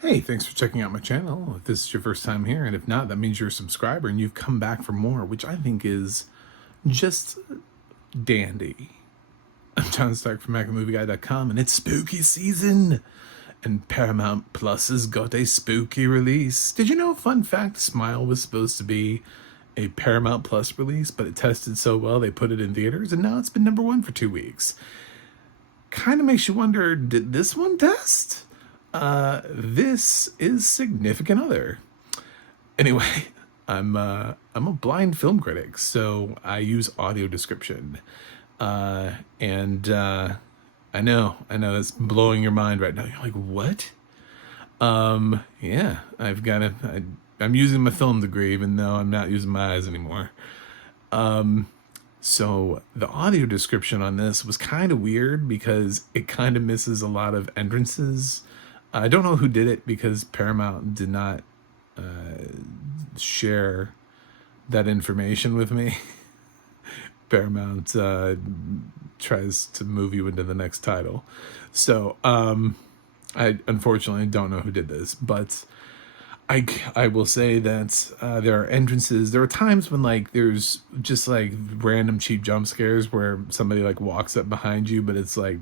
Hey, thanks for checking out my channel. If this is your first time here, and if not, that means you're a subscriber and you've come back for more, which I think is just dandy. I'm John Stark from MacMovieGuy.com, and it's spooky season, and Paramount Plus has got a spooky release. Did you know, fun fact, Smile was supposed to be a Paramount Plus release, but it tested so well they put it in theaters, and now it's been #1 for 2 weeks. Kind of makes you wonder, did this one test? This is Significant Other. Anyway, I'm a blind film critic, so I use audio description. And I know that's blowing your mind right now. You're like, what? Yeah, I'm using my film degree, even though I'm not using my eyes anymore. So the audio description on this was kind of weird because it kind of misses a lot of entrances. I don't know who did it because Paramount did not share that information with me. Paramount tries to move you into the next title. So I unfortunately don't know who did this, but I will say that there are entrances. There are times when like there's just like random cheap jump scares where somebody like walks up behind you, but it's like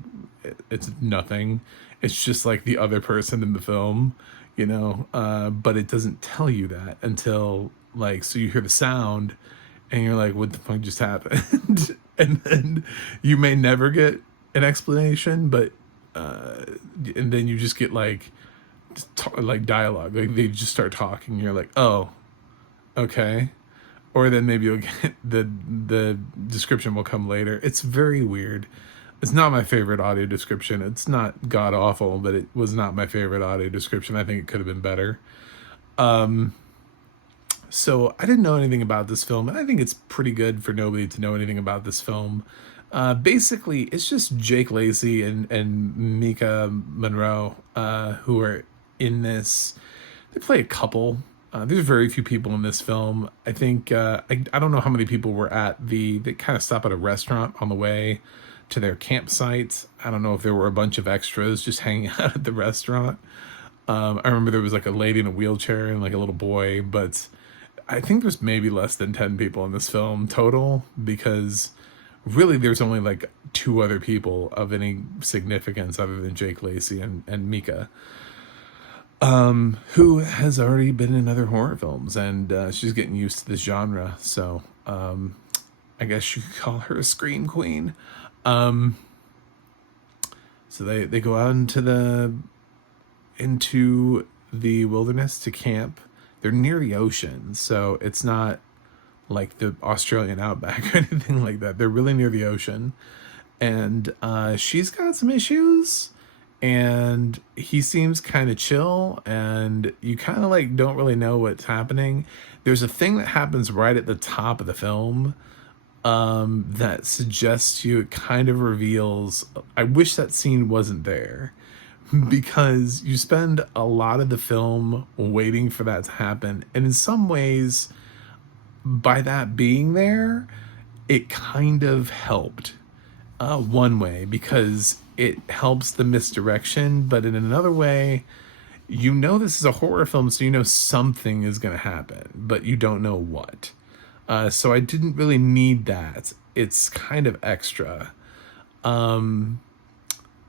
it's nothing. It's just like the other person in the film, you know. But it doesn't tell you that until like so you hear the sound, and you're like, "What the fuck just happened?" And then you may never get an explanation, but and then you just get like dialogue, like they just start talking, you're like, oh, okay. Or then maybe you'll get the description will come later. It's very weird. It's not my favorite audio description. It's not god awful, but it was not my favorite audio description. I think it could have been better. So I didn't know anything about this film, and I think it's pretty good for nobody to know anything about this film. Basically, it's just Jake Lacey and Mika Monroe who are in this. They play a couple. There's very few people in this film. I think I don't know how many people were at they kind of stop at a restaurant on the way to their campsite. I don't know if there were a bunch of extras just hanging out at the restaurant. I remember there was like a lady in a wheelchair and like a little boy, but I think there's maybe less than 10 people in this film total because really there's only like 2 other people of any significance other than Jake Lacey and Mika, who has already been in other horror films, and she's getting used to this genre. So I guess you could call her a scream queen. So they go out into the wilderness to camp. They're near the ocean, so it's not like the Australian outback or anything like that. They're really near the ocean, and she's got some issues, and he seems kind of chill, and you kind of like don't really know what's happening. There's a thing that happens right at the top of the film that suggests you, it kind of reveals. I wish that scene wasn't there because you spend a lot of the film waiting for that to happen, and in some ways by that being there, it kind of helped one way because it helps the misdirection, but in another way, you know this is a horror film, so you know something is going to happen, but you don't know what. So I didn't really need that. It's kind of extra.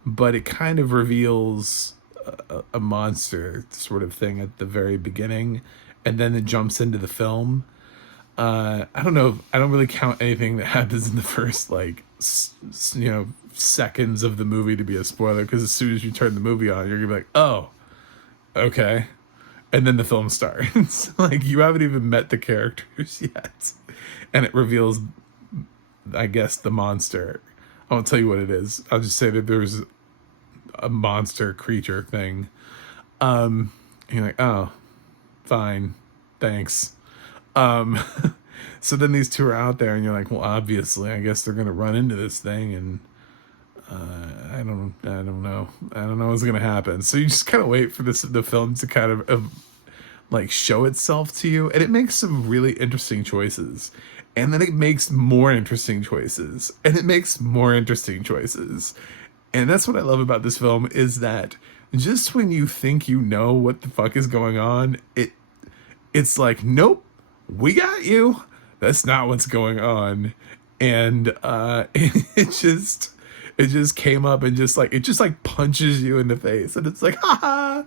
But it kind of reveals a monster sort of thing at the very beginning, and then it jumps into the film. I don't know. I don't really count anything that happens in the first like seconds of the movie to be a spoiler, because as soon as you turn the movie on, you're gonna be like, oh, okay, and then the film starts. Like you haven't even met the characters yet, and it reveals, I guess, the monster. I won't tell you what it is. I'll just say that there's a monster creature thing. And you're like, oh, fine, thanks. So then these 2 are out there, and you're like, well, obviously, I guess they're gonna run into this thing, and I don't know what's gonna happen. So you just kind of wait for the film to kind of like show itself to you, and it makes some really interesting choices, and then it makes more interesting choices, and it makes more interesting choices. And that's what I love about this film, is that just when you think you know what the fuck is going on, it's like, nope, we got you. That's not what's going on. And it just came up and just like punches you in the face, and it's like, ha ha,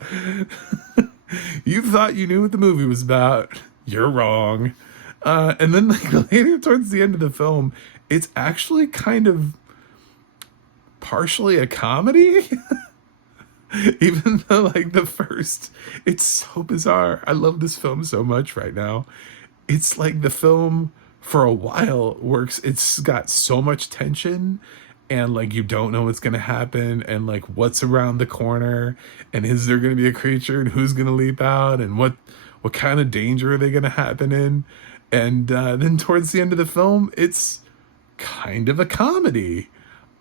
you thought you knew what the movie was about. You're wrong. And then like later towards the end of the film, it's actually kind of partially a comedy. Even though like the first, it's so bizarre. I love this film so much right now. It's like the film for a while works. It's got so much tension, and like you don't know what's gonna happen, and like what's around the corner, and is there gonna be a creature, and who's gonna leap out, and what kind of danger are they gonna happen in. And then towards the end of the film, it's kind of a comedy.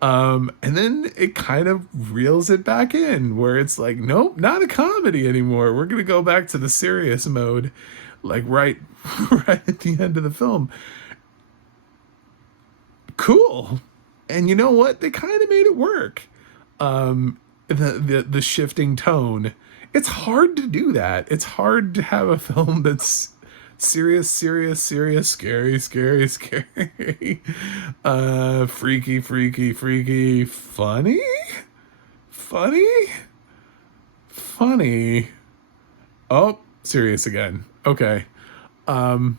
And then it kind of reels it back in where it's like, nope, not a comedy anymore. We're gonna go back to the serious mode, like right, right at the end of the film. Cool. And you know what? They kind of made it work. The shifting tone. It's hard to do that. It's hard to have a film that's serious, serious, serious, scary, scary, scary, freaky, freaky, freaky, funny, funny, funny. Oh, serious again. Okay. And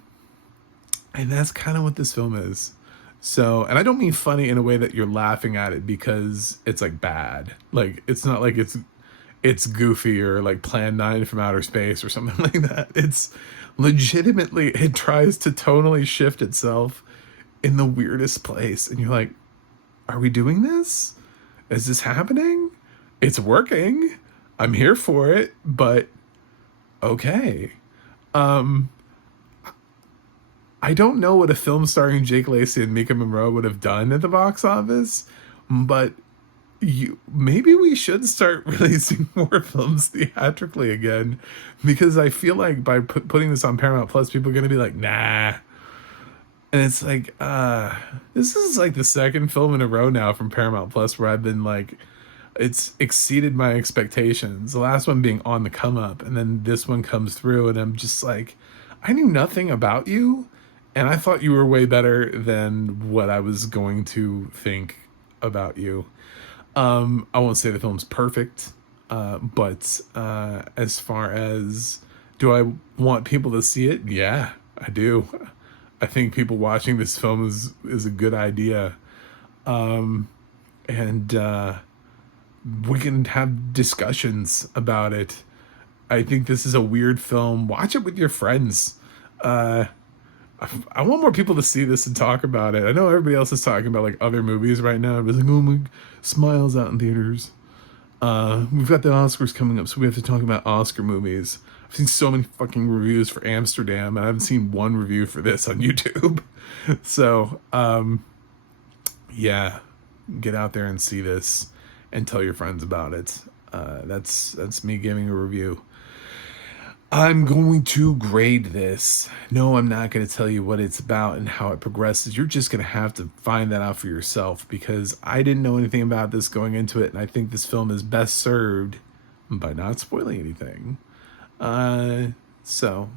that's kind of what this film is. So, and I don't mean funny in a way that you're laughing at it because it's like bad. Like it's not like it's goofy or like Plan 9 from outer space or something like that. It's legitimately, it tries to tonally shift itself in the weirdest place. And you're like, are we doing this? Is this happening? It's working. I'm here for it, but okay. I don't know what a film starring Jake Lacy and Mika Monroe would have done at the box office, but maybe we should start releasing more films theatrically again, because I feel like by putting this on Paramount Plus, people are going to be like, nah. And it's like, this is like the second film in a row now from Paramount Plus where I've been like, it's exceeded my expectations. The last one being On the Come Up, and then this one comes through, and I'm just like, I knew nothing about you, and I thought you were way better than what I was going to think about you. I won't say the film's perfect, but as far as do I want people to see it? Yeah, I do. I think people watching this film is a good idea. And we can have discussions about it. I think this is a weird film. Watch it with your friends. I want more people to see this and talk about it. I know everybody else is talking about like other movies right now. It's like, oh my, Smiles out in theaters. We've got the Oscars coming up, so we have to talk about Oscar movies. I've seen so many fucking reviews for Amsterdam, and I haven't seen one review for this on YouTube. So, yeah, get out there and see this and tell your friends about it. That's me giving a review. I'm going to grade this. No, I'm not going to tell you what it's about and how it progresses. You're just going to have to find that out for yourself, because I didn't know anything about this going into it, and I think this film is best served by not spoiling anything. So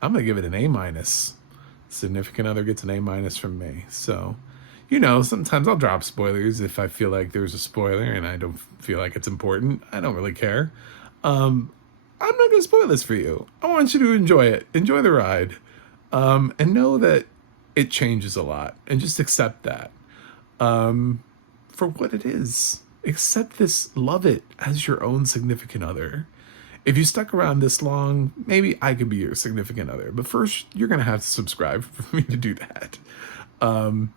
I'm going to give it an A-. Significant Other gets an A- from me. So, you know, sometimes I'll drop spoilers if I feel like there's a spoiler and I don't feel like it's important. I don't really care. I'm not going to spoil this for you. I want you to enjoy it. Enjoy the ride. And know that it changes a lot. And just accept that for what it is. Accept this. Love it as your own significant other. If you stuck around this long, maybe I could be your significant other. But first, you're going to have to subscribe for me to do that. I'm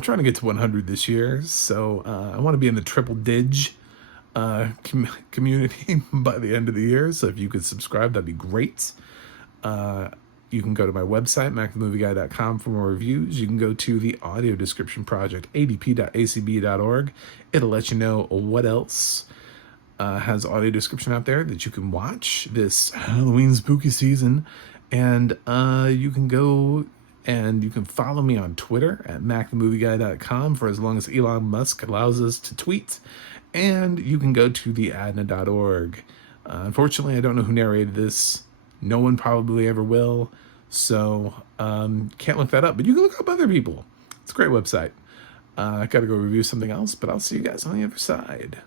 trying to get to 100 this year. So I want to be in the triple dig community by the end of the year. So if you could subscribe, that'd be great. You can go to my website, macthemovieguy.com, for more reviews. You can go to the audio description project, adp.acb.org. It'll let you know what else has audio description out there that you can watch this Halloween spooky season. And you can go and you can follow me on Twitter at macthemovieguy.com for as long as Elon Musk allows us to tweet. And you can go to theadna.org. Unfortunately, I don't know who narrated this. No one probably ever will. So can't look that up. But you can look up other people. It's a great website. I got to go review something else, but I'll see you guys on the other side.